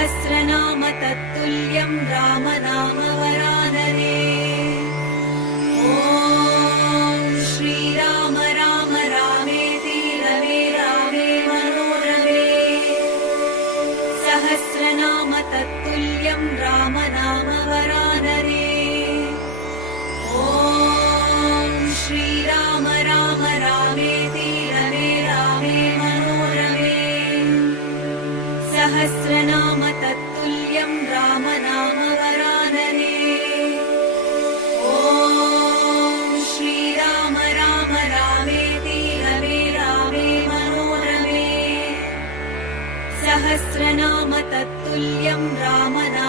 सहस्रनाम तत्तुल्यं रामनाम वरानने। ॐ श्रीराम राम रामेति रमे रामे मनोरमे। सहस्रनाम तत्तुल्यं रामनाम वरानने। ॐ श्रीराम राम रामेति रमे रामे मनोरमे। सहस्रनाम तत्तुल्यं रामनाम वरानने। ॐ श्रीराम राम रामेति रमे रामे मनोरमे। सहस्रनाम तत्तुल्यं रामनाम